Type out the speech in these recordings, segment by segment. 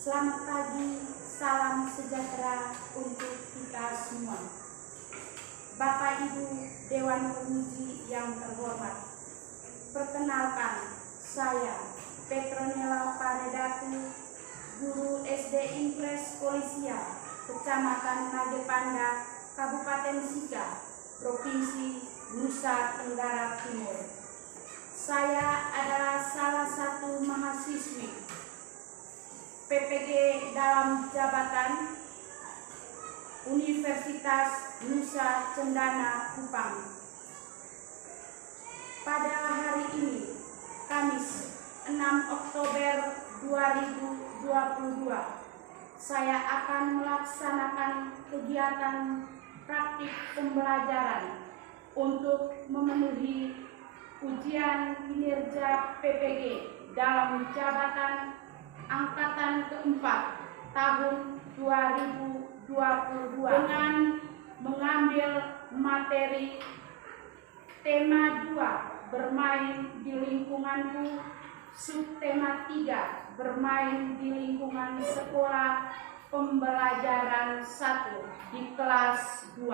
Selamat pagi, salam sejahtera untuk kita semua. Bapak Ibu Dewan Penguji yang terhormat, perkenalkan saya Petronella Paredatu, guru SD Impres Polisia, Kecamatan Magepanda, Kabupaten Sika, Provinsi Nusa Tenggara Timur. Saya adalah salah satu mahasiswi PPG dalam jabatan Universitas Nusa Cendana Kupang. Pada hari ini, Kamis 6 Oktober 2022, saya akan melaksanakan kegiatan praktik pembelajaran untuk memenuhi ujian kinerja PPG dalam jabatan Angkatan keempat tahun 2022 dengan mengambil materi tema 2 bermain di lingkunganku, subtema 3 bermain di lingkungan sekolah pembelajaran 1 di kelas 2.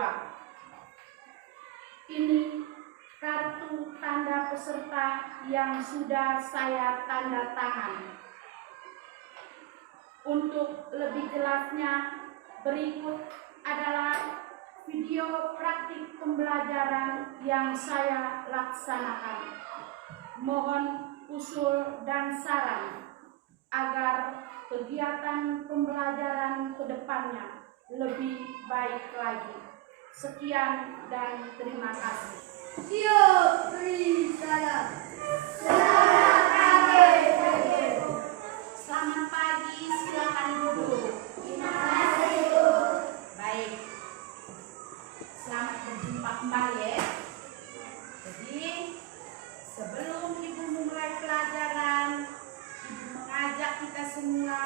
Ini kartu tanda peserta yang sudah saya tanda tangan. Untuk lebih jelasnya, berikut adalah video praktik pembelajaran yang saya laksanakan. Mohon usul dan saran agar kegiatan pembelajaran ke depannya lebih baik lagi. Sekian dan terima kasih. Siap, beri salam. Selamat pagi, silakan duduk. Baik, selamat berjumpa kembali ya. Jadi sebelum Ibu memulai pelajaran, Ibu mengajak kita semua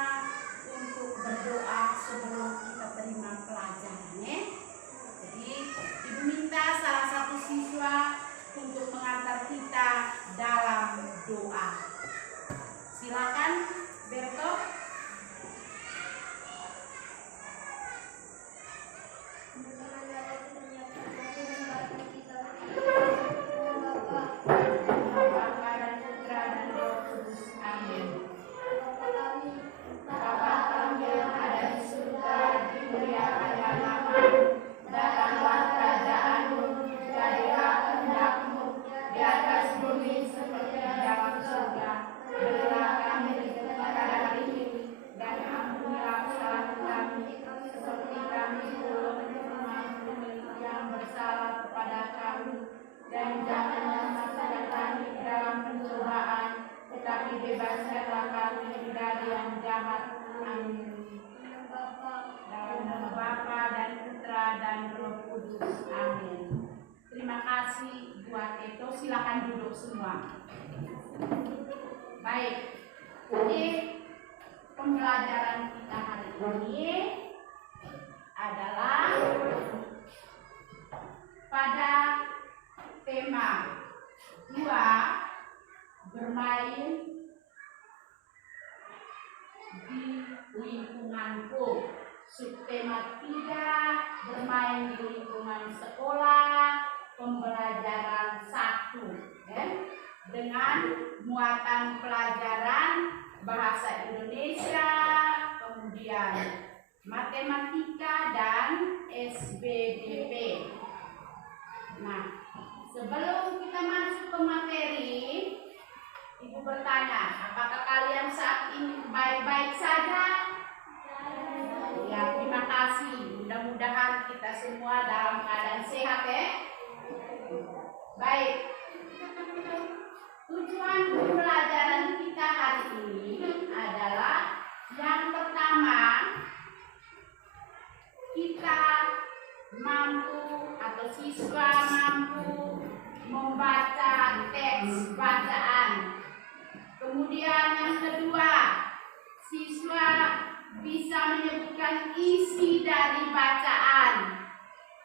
untuk berdoa sebelum kita terima pelajaran ya. Jadi Ibu minta salah satu siswa untuk mengantar kita dalam doa. Silakan Berto. Terima kasih buat itu. Silakan duduk semua. Baik, jadi pembelajaran kita hari ini adalah pada tema 2 bermain di lingkunganku. Subtema 3 bermain di lingkungan sekolah pembelajaran 1 ya, dengan muatan pelajaran bahasa Indonesia, kemudian matematika dan SBDP. Nah, sebelum kita masuk ke materi, Ibu bertanya, apakah kalian saat ini baik-baik saja? Ya, terima kasih. Mudah-mudahan kita semua dalam keadaan sehat ya. Baik. Tujuan pembelajaran kita hari ini adalah yang pertama, kita mampu atau siswa mampu membaca teks bacaan. Kemudian yang kedua, siswa bisa menyebutkan isi dari bacaan.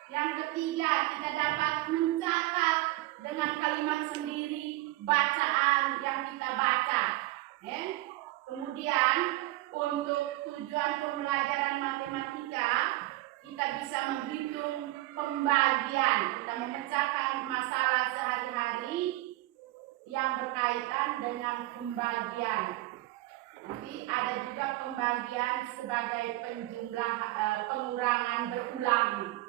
Yang ketiga, kita dapat mencatat dengan kalimat sendiri bacaan yang kita baca. Kemudian untuk kita bisa menghitung pembagian. Kita memecahkan masalah sehari-hari yang berkaitan dengan pembagian. Nanti ada juga pembagian sebagai pengurangan berulang.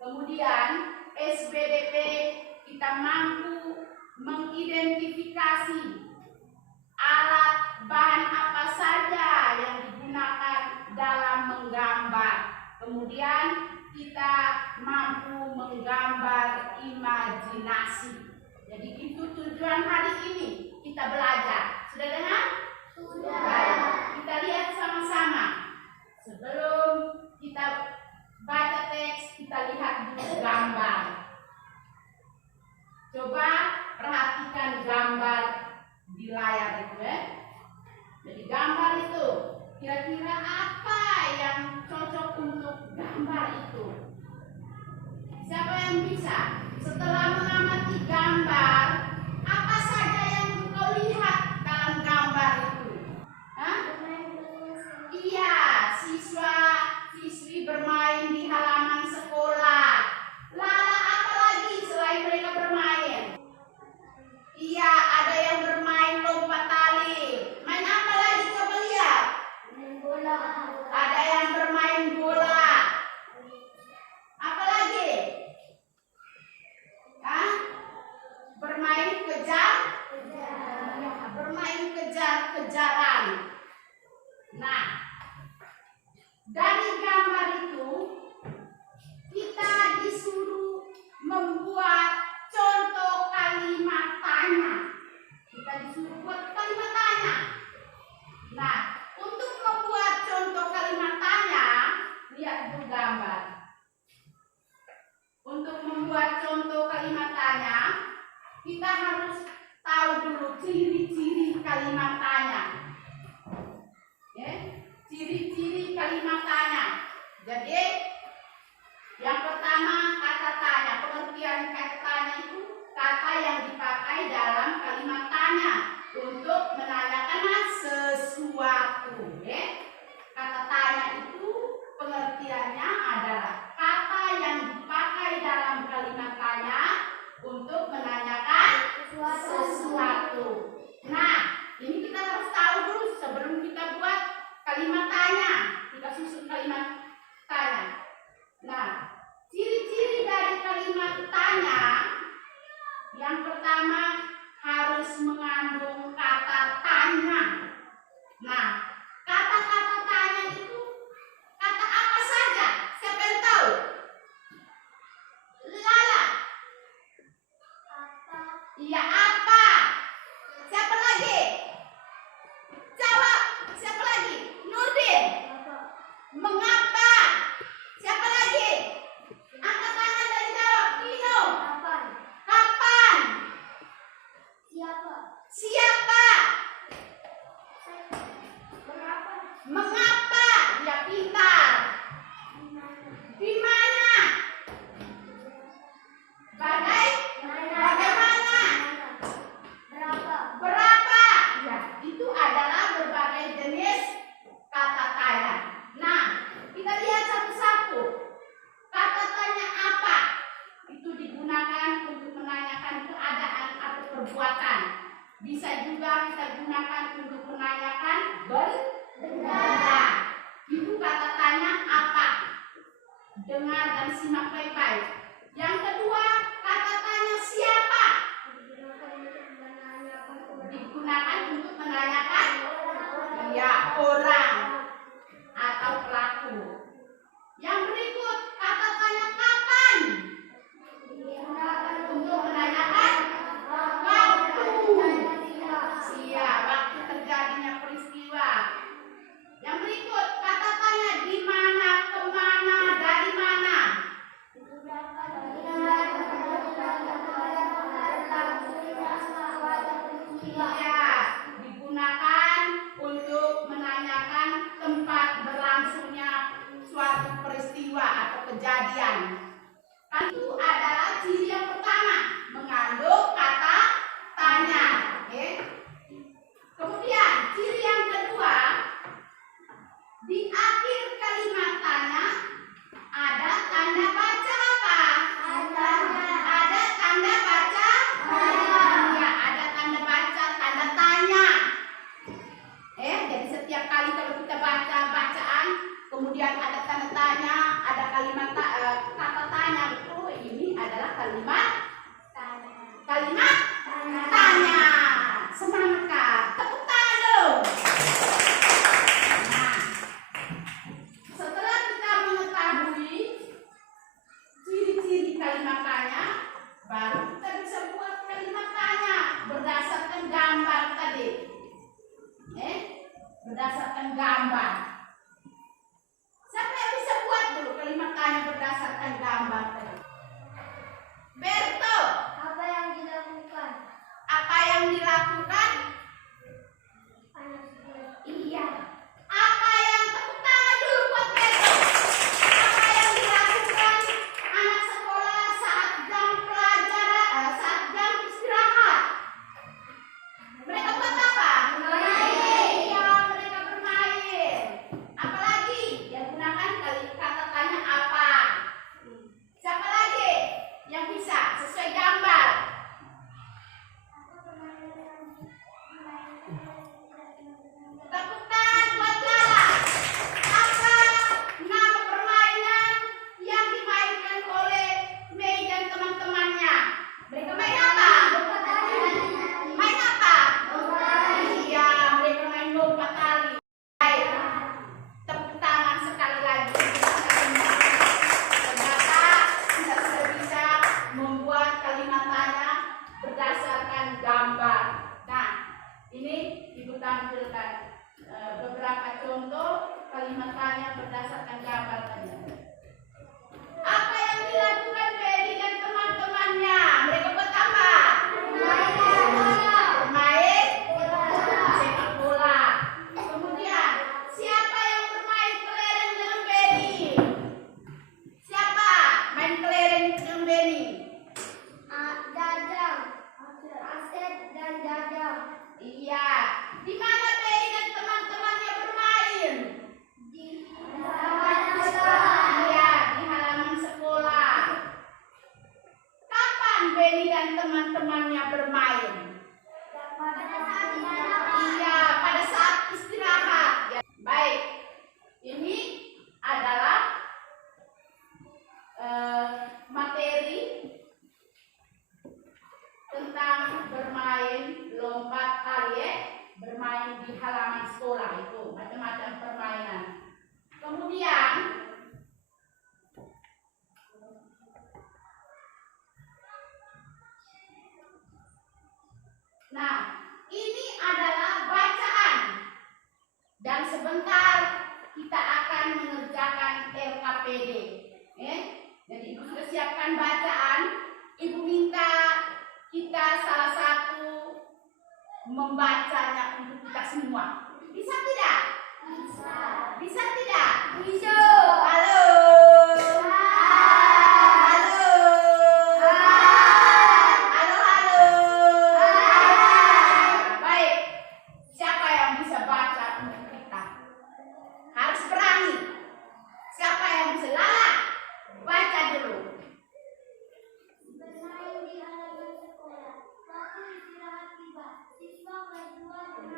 Kemudian SBDP kita mampu mengidentifikasi alat bahan apa saja yang digunakan dalam menggambar. Kemudian kita mampu menggambar imajinasi. Jadi itu tujuan hari ini kita belajar. Sudah dengar? Sudah. Baik, kita lihat sama-sama. Sebelum kita baca teks, kita lihat dulu gambar. Coba perhatikan gambar di layar itu ya. Jadi gambar itu kira-kira apa yang cocok untuk gambar itu? Siapa yang bisa? Setelah mengamati gambar, apa saja yang kau lihat dalam gambar itu? Hah? Iya, siswa-siswi bermain di halaman sekolah. Lalu apa lagi selain mereka bermain? Iya, ada yang bermain lompat tali. Main apa lagi coba lihat? Main bola. Ada yang bermain bola. Apa lagi? Hah? Bermain bermain kejar-kejaran. Nah, dari gambar itu kita disuruh membuat contoh kalimat tanya. Kita disuruh buat kalimat tanya. Nah, untuk membuat contoh kalimat tanya, lihat dulu gambar. Untuk membuat contoh kalimat tanya, kita harus tahu dulu ciri-ciri kalimat tanya. Ya, ciri-ciri kalimat tanya. Jadi, yang pertama kata tanya. Pengertian kata tanya itu kata yang dipakai dalam kalimat tanya untuk menanyakan sesuatu. Ya. Kata tanya itu pengertiannya adalah kata yang dipakai dalam kalimat tanya untuk menanyakan sesuatu. Nah, ini kita harus tahu dulu sebelum kita buat kalimat tanya. Kita susun kalimat tanya. Nah, ciri-ciri dari kalimat tanya yang pertama harus mengandung kata tanya. Nah, kata-kata tanya itu kata apa saja? Siapa yang tahu? Lala. Iya, apa? Siapa lagi? Jawab. Siapa lagi? Nurdin. Mengapa? Siapa lagi? Angkat tangan dan jawab. Dino. Kapan? Siapa? Mengapa? Ya, pintar. Di mana? Bagaimana? Berapa? Ya, itu adalah berbagai jenis kata tanya. Nah, kita lihat satu-satu. Kata tanya apa? Itu digunakan untuk menanyakan keadaan atau perbuatan. Bisa juga kita gunakan untuk menanyakan benda. Itu kata tanya apa? Dengar dan simak baik-baik. Yang kedua, kata tanya siapa? Digunakan untuk menanyakan orang atau pelaku. Yang berikut, kata tanya kapan? Untuk menanyakan waktu. Waktu terjadinya peristiwa. Yang berikut, kata tanya di mana, kemana, dari mana. berdasarkan gambar. Siapa yang bisa buat dulu kalimat tanya berdasarkan gambar tadi? Berto, Apa yang dilakukan? apa yang dilakukan? Anak sekolah. Iya. Apa yang tepuk tangan dulu buat Berto? Apa yang dilakukan anak sekolah saat jam pelajaran, saat jam istirahat? Mereka buat apa? Bermain. Iya, mereka bermain. Apalagi yang gunakan kata tanya apa? Siapa lagi yang bisa sesuai gambar? Tepuk tangan buat Lala. Apa nama permainan yang dimainkan oleh Mei dan teman-temannya? Mereka main apa? Main apa? Iya, mereka main lompat tali. Baik. Tepuk tangan sekali lagi. Ternyata kita sudah bisa membuat kalimat tanya berdasarkan gambar. Nah, ini Ibu tampilkan beberapa contoh kalimat tanya berdasarkan gambar tadi. Apa yang dilakukan Ferry dan teman-temannya? Mereka buat apa? Bermain sepak bola. Kemudian, siapa yang bermain kelereng dengan Ferry? Siapa main kelereng dengan Ferry? Jajang. Asep dan Jajang. Iya. Di mana Ferry dan teman-temannya bermain? Di halaman sekolah. Iya, di halaman sekolah. Kapan Ferry dan teman-temannya bermain? Pada saat di sana. Iya, pada saat istirahat. Ya. Baik, ini adalah materi tentang bermain lompat tali, bermain di halaman sekolah itu macam-macam permainan. Kemudian nah, ini adalah bacaan. Dan sebentar kita akan mengerjakan LKPD. Jadi Ibu sudah siapkan bacaan. Ibu minta kita salah satu membacanya untuk kita semua. Bisa tidak? Bisa. Bisa tidak? Bisa. Halo. Halo. Halo, halo. Baik. Siapa yang bisa baca untuk kita? Harus berani. Siapa yang bisa? Lala, baca dulu. Bermain di halaman sekolah. Waktu istirahat tiba. Siswa kelas 2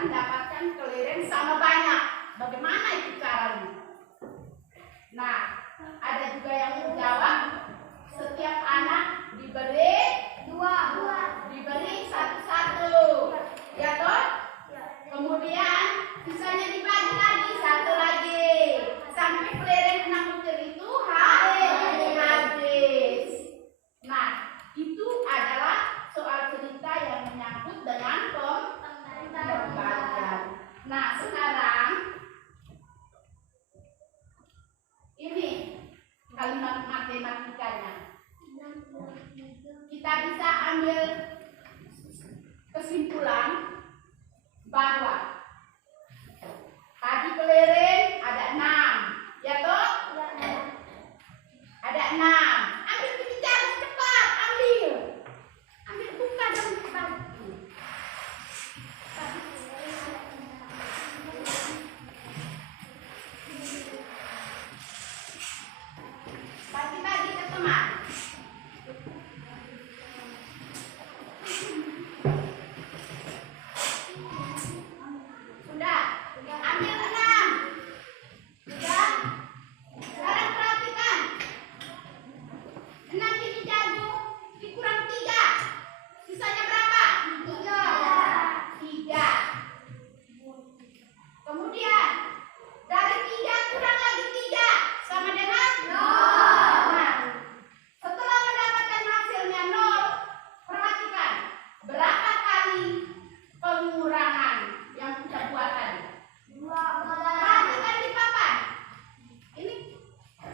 mendapatkan kelereng sama banyak. Bagaimana itu caranya? Nah, ada juga yang menjawab setiap anak diberi satu-satu. Ya toh? Kemudian sisanya dibagi lagi satu lagi. Sampai kelereng 6 butir itu habis. Nah, itu adalah soal cerita yang menyangkut dengan pembagian. Nah, sekarang ini kalimat matematikanya. Kita bisa ambil kesimpulan bahwa tadi kelereng ada 6, ya toh? Ada 6. Ambil kebijakan cepat, ambil buka dan bagi. Bagi-bagi ke teman. Sudah, ambil 6. Sudah. Sekarang perhatikan. 6 biji jagung dikurang 3. Sisanya berapa? 3. Kemudian dari 3 kurang lagi 3 sama dengan 0. Nah, setelah mendapatkan hasilnya 0, perhatikan berapa kali pengurangan yang kita buat tadi. Perhatikan di papan. Ini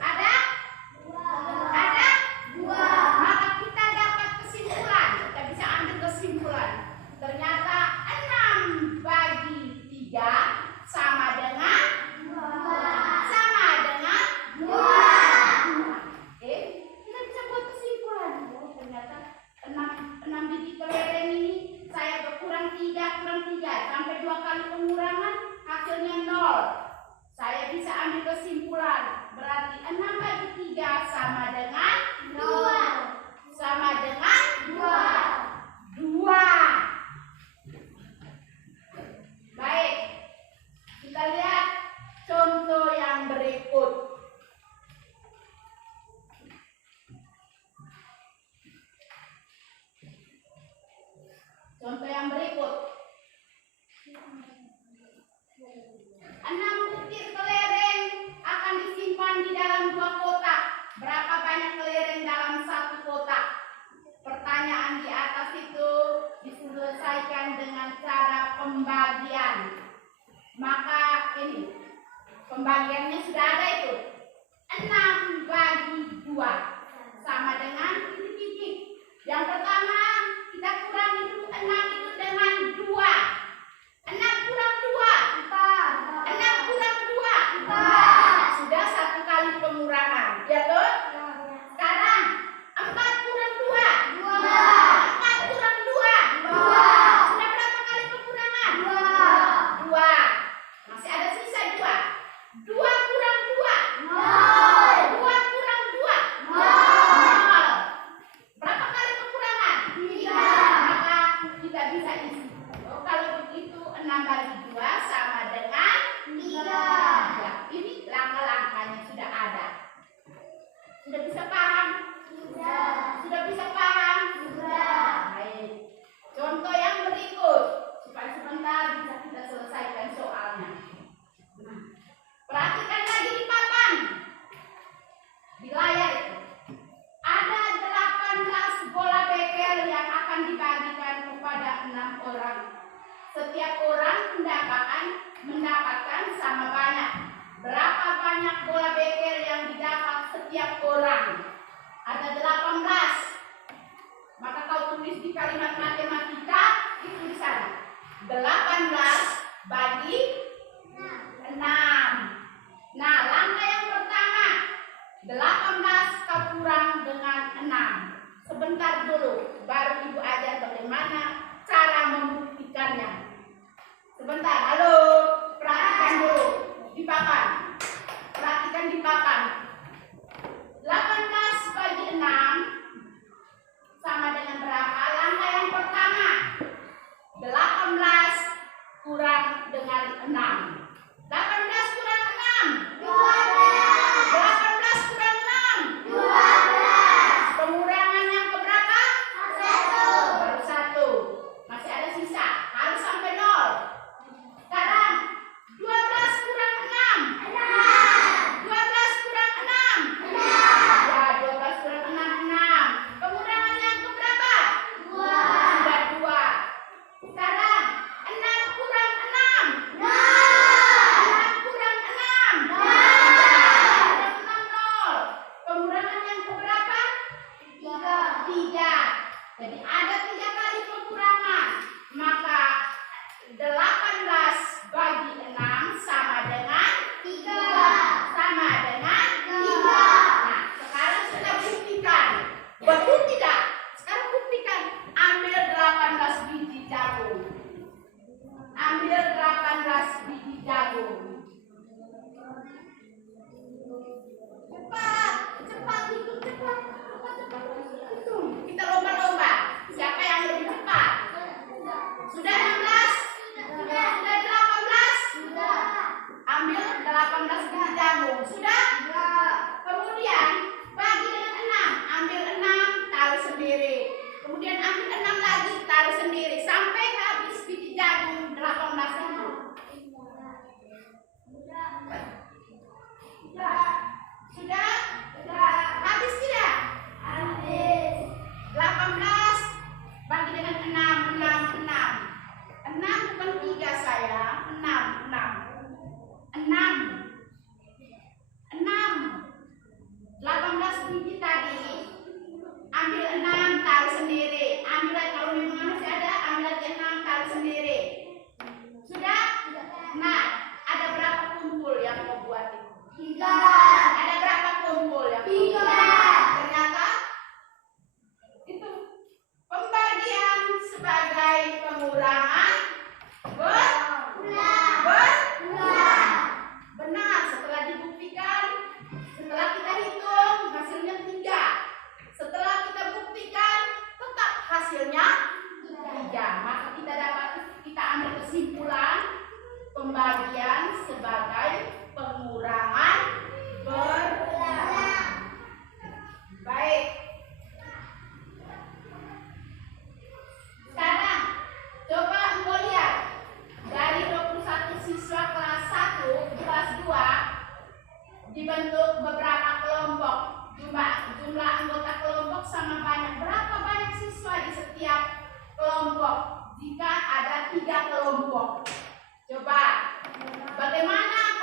ada 2. Maka kita dapat kesimpulan. Kita bisa ambil kesimpulan. Ternyata 6 bagi 3 sama dengan 2. Kita bisa buat kesimpulan. Oh, ternyata 6 biji kelereng ini saya berkurang 3 sampai 2 kali pengurangan hasilnya 0. Saya bisa ambil kesimpulan. Berarti 6 bagi 3 sama dengan 2. Baik. Kita lihat contoh yang berikut. Contoh yang berikut. 6 butir kelereng akan disimpan di dalam 2 kotak. Berapa banyak kelereng dalam 1 kotak? Pertanyaan di atas itu diselesaikan dengan cara pembagian. Maka ini pembagiannya sudah ada itu. 6 bagi 2 sama dengan titik-titik. Yang pertama kita kurangi dulu 6 itu dengan 2. 6 kurang 2 6 kurang 2 sudah 1 kali pengurangan, ya toh? Sekarang 4 kurang 2 4 kurang 2 sudah berapa kali pengurangan? 2. Masih ada sisa 2 kurang 2 2 kurang 2 0. Berapa kali pengurangan? 3. Maka kita bisa isi. Oh, kalau begitu 6 bagi 2 sama dengan 3. Ya, ini langkah-langkahnya sudah ada. Sudah bisa paham? Sudah bisa paham? Baik. Contoh yang berikut supaya sebentar bisa kita selesaikan soalnya. Nah, perhatikan lagi di papan. Di layar itu. Ada 18 bola bekel yang akan dibagikan kepada 6 orang. Setiap orang mendapatkan sama banyak. Berapa banyak bola bekel yang didapat setiap orang? Ada 18. Maka kau tulis di kalimat matematika itu di sana. 18 bagi 6. Nah, langkah yang pertama 18 kau kurang dengan 6. Sebentar dulu, baru Ibu ajar bagaimana cara membuktikannya. Sebentar, halo, perhatikan dulu di papan. Perhatikan di papan. 18 bagi 6 sama dengan berapa? Langkah yang pertama 18 kurang Sudah? Habis tidak? 18 bagi dengan 6. 6 bukan 3 sayang. 6. 18 biji tadi. Ambil 6, taruh sendiri. Ambil lagi, kalau memang masih ada, ambil lagi 6, taruh sendiri. Sudah? Nah, ada berapa kumpul yang mau buat itu? 3. Ada berapa kumpul yang mau 3. buat? Ternyata itu pembagian sebagai pengurangan benar. Setelah dibuktikan, setelah kita hitung hasilnya 3. Setelah kita buktikan tetap hasilnya 3. Maka kita ambil kesimpulan pembagian sebagai pengurangan berulang. Baik. Sekarang coba engkau lihat dari 21 siswa kelas 1, kelas 2 dibentuk beberapa kelompok. Jumlah anggota kelompok sama banyak. Berapa banyak siswa di setiap kelompok? Jika ada 3 kelompok. Coba bagaimana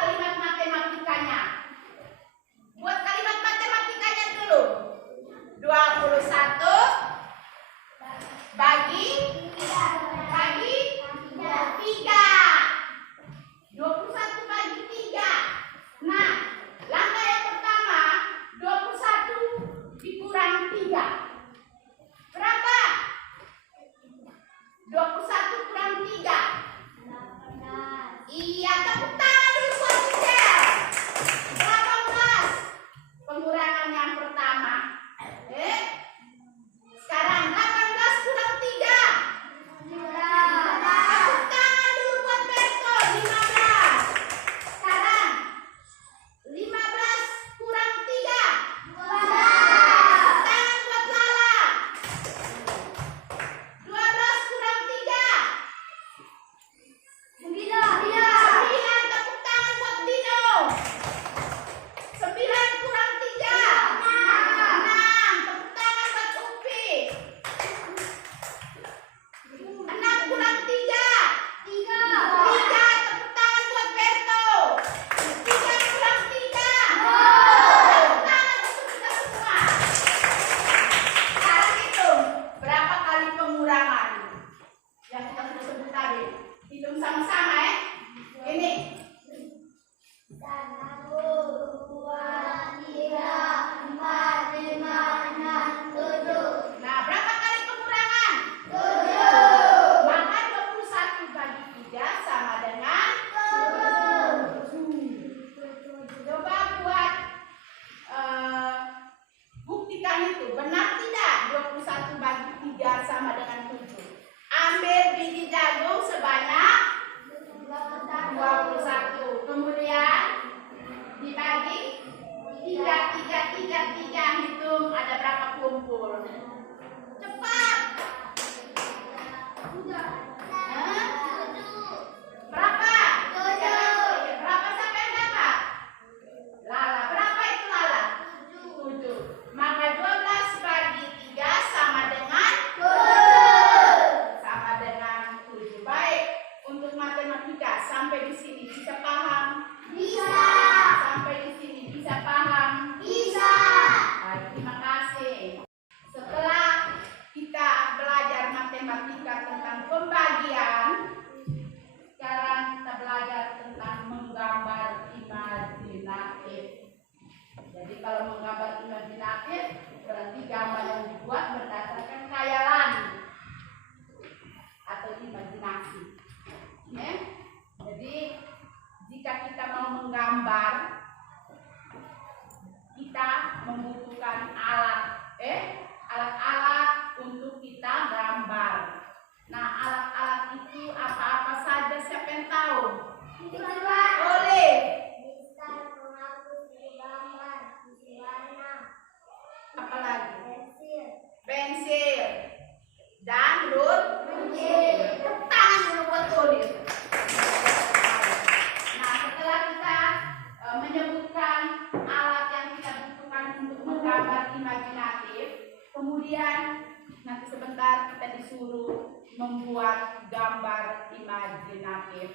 kita disuruh membuat gambar imajinatif.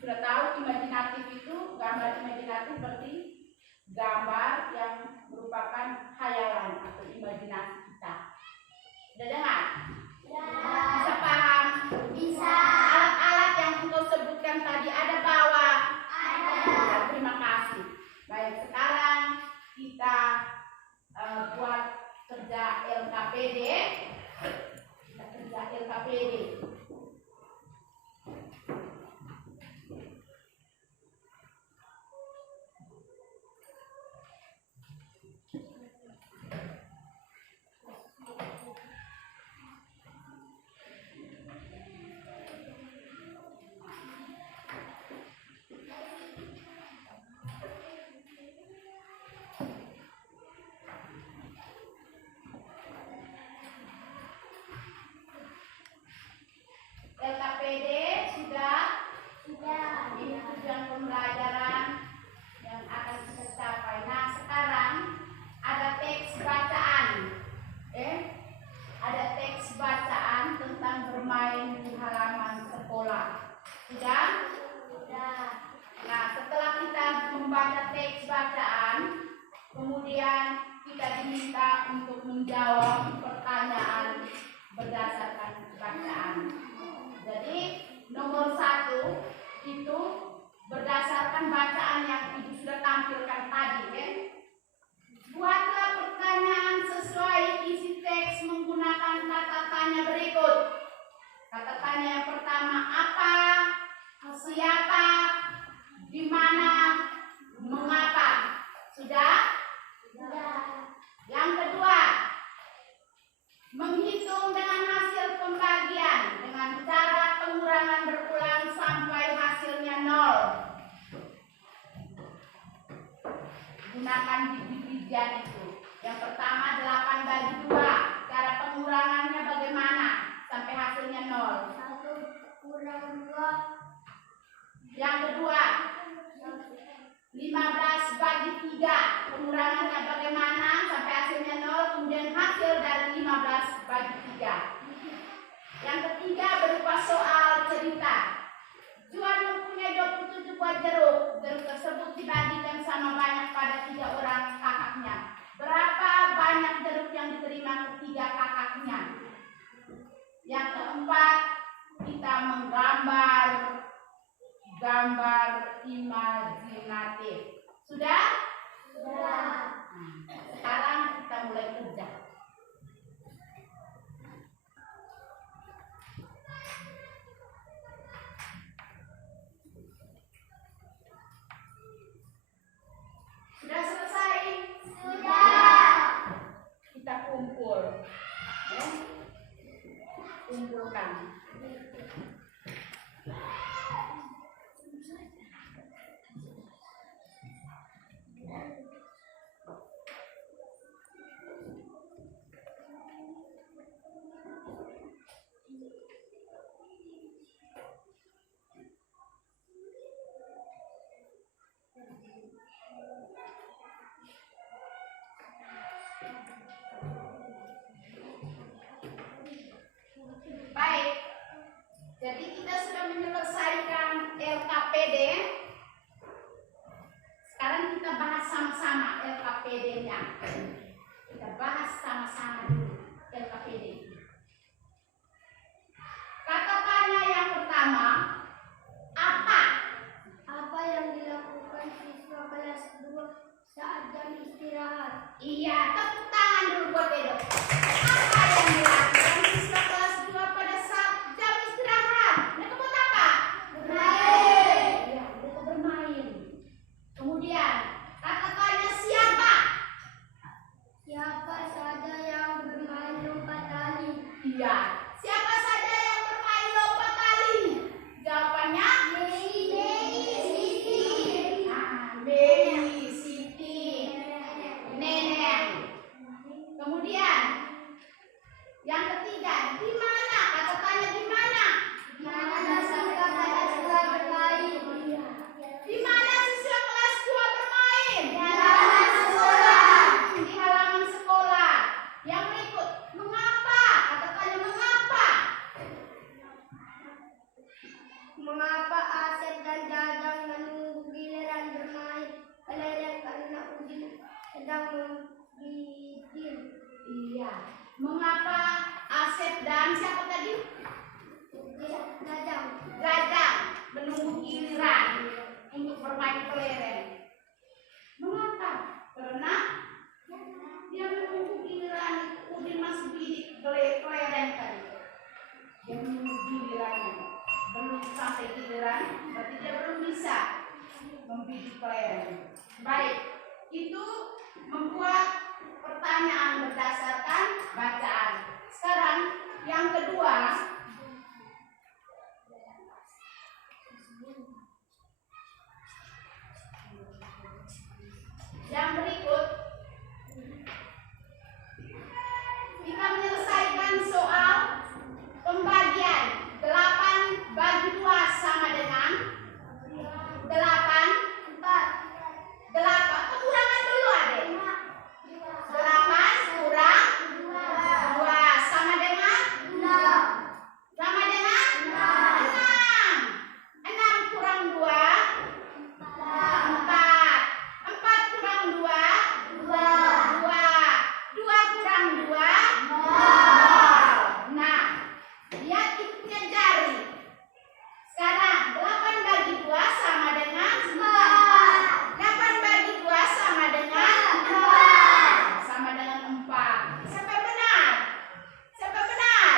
Sudah tahu imajinatif itu, gambar imajinatif berarti gambar yang merupakan khayalan atau imajinasi kita. Sudah dengar? Bisa paham? Bisa. Alat-alat yang engkau sebutkan tadi ada bawa? Ada. Ya, terima kasih. Baik, sekarang kita buat kerja LKPD. Kita kerja LKPD. LKPD sudah ini tujuan pembelajaran yang akan kita capai. Nah, sekarang ada teks bacaan. Ada teks bacaan tentang bermain di halaman sekolah. Sudah? Nah, setelah kita membaca teks bacaan, kemudian kita diminta untuk menjawab pertanyaan berdasarkan bacaan. Jadi nomor 1 itu berdasarkan bacaan yang ibu sudah tampilkan tadi, Buatlah pertanyaan sesuai isi teks menggunakan kata tanya berikut. Kata tanya yang pertama, apa, siapa, di mana, mengapa. Sudah? Yang kedua, menghitung dengan hasil pembagian dengan cara pengurangan berulang sampai hasilnya 0. Gunakan biji-bijian itu. Yang pertama 8 bagi 2. Cara pengurangannya bagaimana sampai hasilnya 0? 1 kurang 2. Yang kedua 15 bagi 3. Pengurangannya bagaimana sampai hasilnya 0? Kemudian hasil dari 15 bagi 3. Yang ketiga berupa soal cerita. Juan mempunyai 27 buah jeruk. Jeruk tersebut dibagikan sama banyak pada 3 orang kakaknya. Berapa banyak jeruk yang diterima ketiga kakaknya? Yang keempat, kita menggambar gambar imajinatif. Sudah? Sudah. Sekarang kita mulai kerja. Sudah selesai? Sudah. Kita kumpul. Kumpulkan. Baik, jadi kita sudah menyelesaikan LKPD. Sekarang kita bahas sama-sama LKPD-nya. Kita bahas sama-sama dulu LKPD. Kata tanya yang pertama, apa? Apa yang dilakukan siswa kelas 2 saat jam istirahat? Iya, tepuk tangan dulu buat Edo. Apa yang dilakukan siswa kelas 2 pada saat jam istirahat? Mereka buat apa? Bermain. Ya, mereka bermain. Kemudian, kata tanya siapa? Siapa saja yang bermain Mengapa Asep dan Dadang menunggu giliran bermain kelereng karena Udin sedang membidik? Iya. Mengapa Asep dan siapa tadi? Dadang. Dadang menunggu giliran untuk bermain kelereng. Mengapa? Karena dia menunggu giliran Udin masih bidik kelereng tadi. Dia menunggu gilirannya. Belum sampai giliran, berarti dia belum bisa membidik kelereng. Baik, itu membuat pertanyaan berdasarkan bacaan. Sekarang yang kedua, yang berikut, kita menyelesaikan soal pembagian 8 bagi 2 sama dengan 8 kekurangan dulu adek. 8 kurang 2 sama dengan 6 kurang 2 4 4 kurang 2 2 kurang 2 0. Nah, lihat itunya jari. Sekarang 8 bagi 2 sama dengan 8 bagi 2 sama dengan 4. Siapa benar?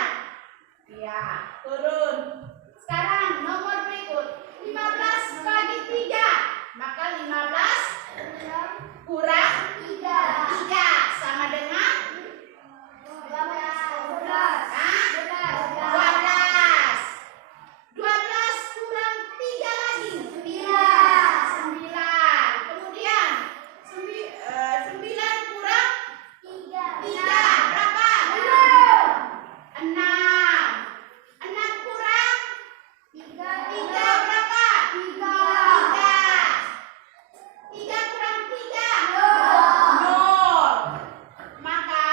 Ya, turun. Sekarang nomor berikut 15 bagi 3. Maka 15 kurang 3 sama dengan 12 kurang 3 lagi 9. Kemudian 9 kurang 3 berapa? 6 kurang 3 berapa? 3 kurang 3 0. Maka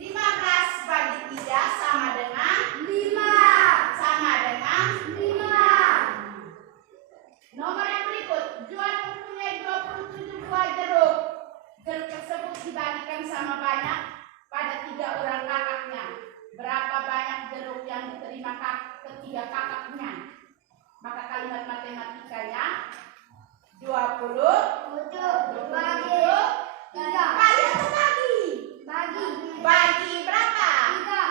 15 bagi 3 sama dengan 5. Nomor yang berikut, Juan mempunyai 27 buah jeruk. Jeruk tersebut dibagikan sama banyak pada 3 orang kakaknya. Berapa banyak jeruk yang diterima ketiga kakaknya? Maka kalimat matematikanya 20 kali atau bagi berapa?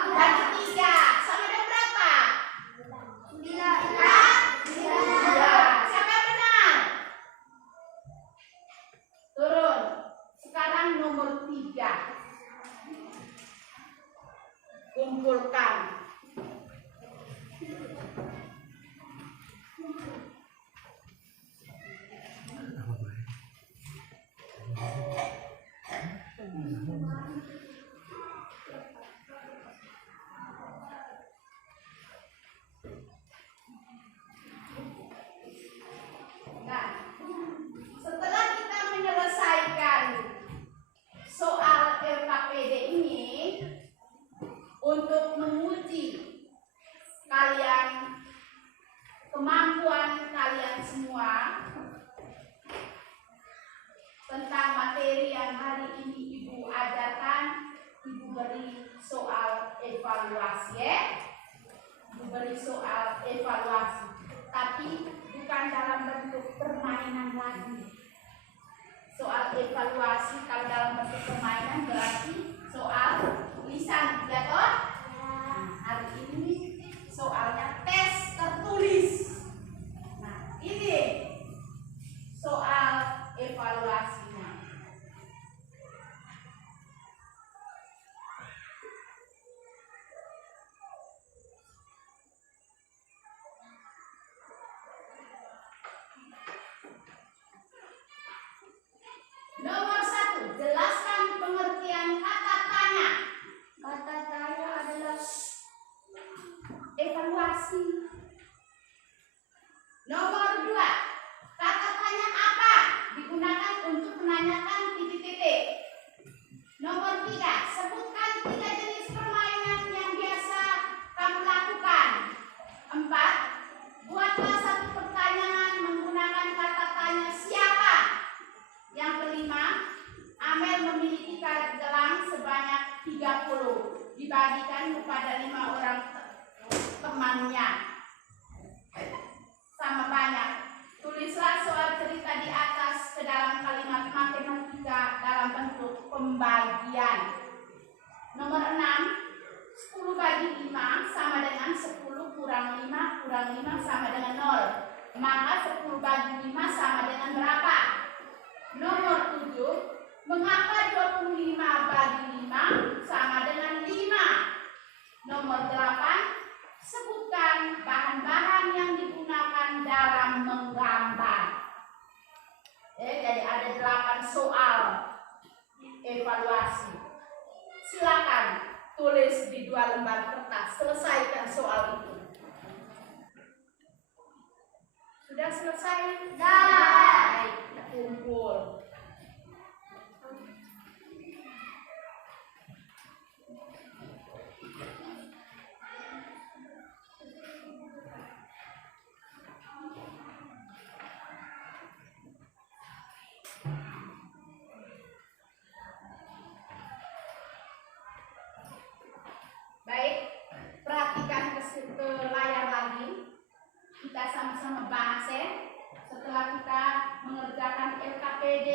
Bagi 3 sama dengan berapa? 9. Siapa yang benar? Turun. Sekarang nomor 3. Kumpulkan. Nah, setelah kita menyelesaikan soal LKPD ini, untuk menguji kalian, kemampuan kalian semua tentang materi yang hari ini Ibu ajarkan, Ibu beri soal evaluasi ya. Ibu beri soal evaluasi, tapi bukan dalam bentuk permainan lagi. Soal evaluasi kalau dalam bentuk permainan berarti soal tulisan, ya toh? Nah, hari ini soalnya tes tertulis. Nah, ini soal evaluasinya. Nomor 1, jelaskan pengertian kata tanya. Kata tanya adalah Evaluasi. Nomor 2, kata tanya apa? Digunakan untuk menanyakan titik-titik. Nomor 3, sebutkan 3 jenis permainan yang biasa kamu lakukan. 4, temannya. Sama banyak. Tulislah soal cerita di atas ke dalam kalimat matematika dalam bentuk pembagian. Nomor 6. 10 bagi 5 sama dengan 10 kurang 5 kurang 5 sama dengan 0. Maka 10 bagi 5 sama dengan berapa? Nomor 7. Mengapa 25 bagi 5 sama dengan 5? Nomor 8. Sebutkan bahan-bahan yang digunakan dalam menggambar. Jadi ada 8 soal evaluasi. Silakan tulis di 2 lembar kertas, selesaikan soal itu. Sudah selesai? Sudah. Baik, kita kumpul. Baik, perhatikan ke layar lagi. Kita sama-sama bahas ya. Setelah kita mengerjakan LKPD,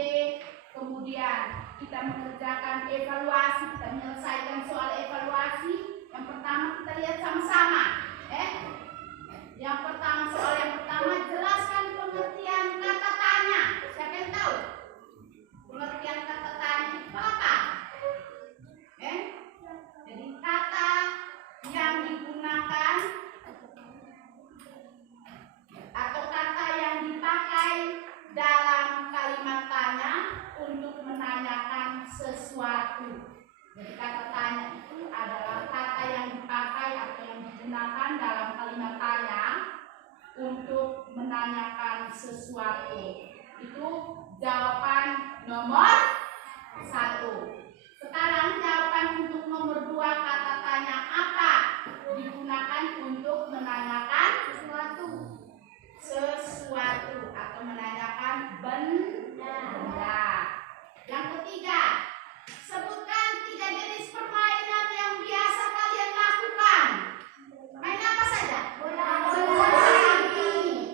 kemudian kita mengerjakan evaluasi, kita menyelesaikan soal evaluasi. Yang pertama kita lihat sama-sama. Yang pertama, soal yang pertama, jelaskan pengertian kata tanya. Siapa yang tahu? Pengertian kata tanya itu apa? Jadi kata yang digunakan atau kata yang dipakai dalam kalimat tanya untuk menanyakan sesuatu. Jadi kata tanya itu adalah kata yang dipakai atau yang digunakan dalam kalimat tanya untuk menanyakan sesuatu. Itu jawaban nomor 1. Sekarang jawaban untuk nomor 2, kata tanya apa digunakan untuk menanyakan sesuatu atau menanyakan benda. Yang ketiga, sebutkan 3 jenis permainan yang biasa kalian lakukan. Main apa saja? Bola asli,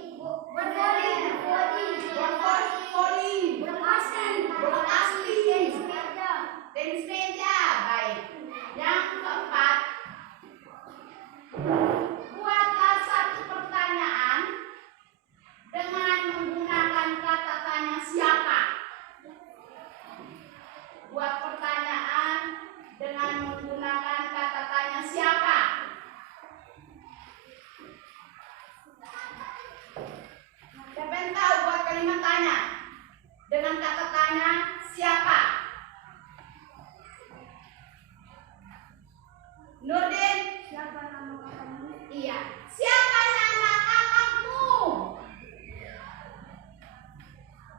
tenis meja. Baik. Yang keempat, buatlah satu pertanyaan dengan menggunakan kata tanya siapa. Buat pertanyaan dengan menggunakan kata tanya siapa. Siapa yang tahu buat kalimat tanya dengan kata tanya siapa? Nurdin? Siapa nama kamu? Iya. Siapa nama kakakmu?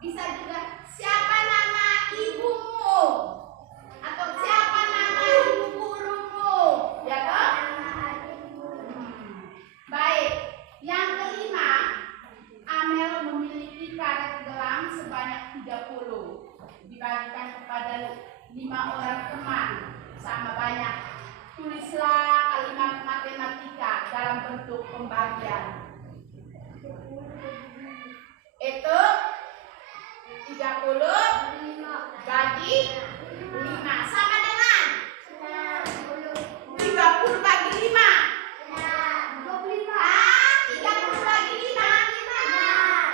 Bisa juga siapa nama ibumu? Atau siapa nama ibu gurumu? Ya toh? Baik. Yang kelima, Amel memiliki karet gelang sebanyak 30. Dibagikan kepada 5 orang teman. Sama banyak. Tulislah kalimat matematika dalam bentuk pembagian. Itu 30 bagi 5 sama dengan 30 bagi 5. 30 bagi 5.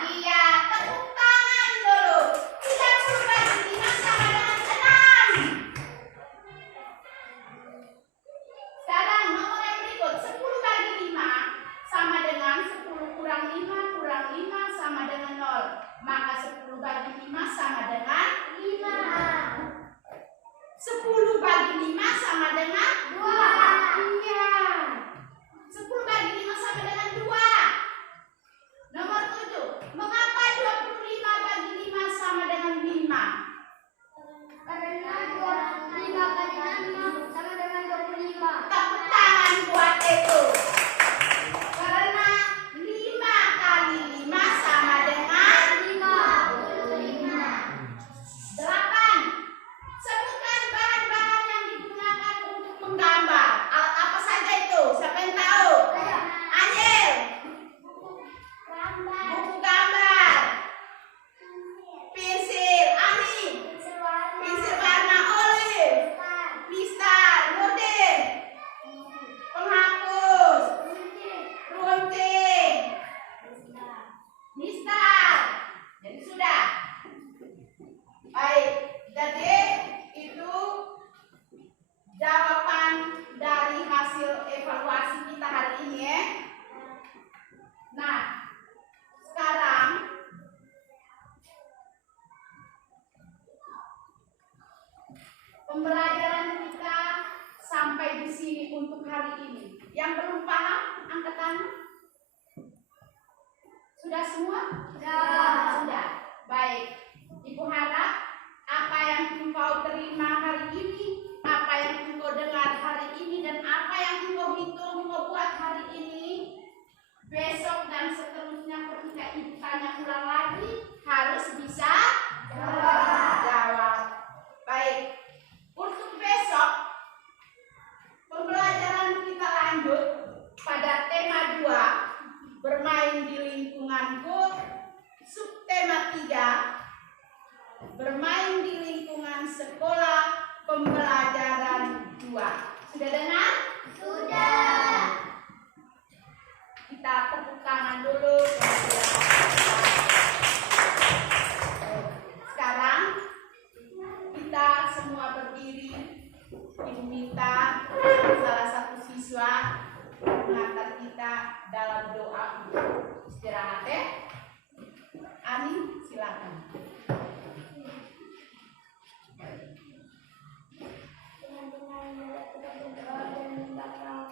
Iya, tepuk tangan dulu. 30 bagi 5 sama dengan 6. Sekarang nomor yang berikut, 10 bagi 5 sama dengan 10 kurang 5 kurang 5 sama dengan 0. Maka 10 bagi 5 sama dengan 5. Yang belum paham, angkat tangan. Sudah semua? Sudah. Baik. Ibu harap apa yang engkau terima hari ini, apa yang engkau dengar hari ini, dan apa yang engkau hitung, engkau buat hari ini, besok dan seterusnya ketika ibu tanya ulang lagi, harus bisa jawab. Baik. Untuk besok, pembelajaran kita lanjut pada tema 2, bermain di lingkunganku. Subtema 3, bermain di lingkungan sekolah pembelajaran 2. Sudah dengar? Sudah. Kita tepuk tangan dulu. Sekarang kita semua berdiri. Ibu minta salah satu siswa mengantar kita dalam doa istirahat ya. Ani, silakan. Dengan yang berdoa dan membaca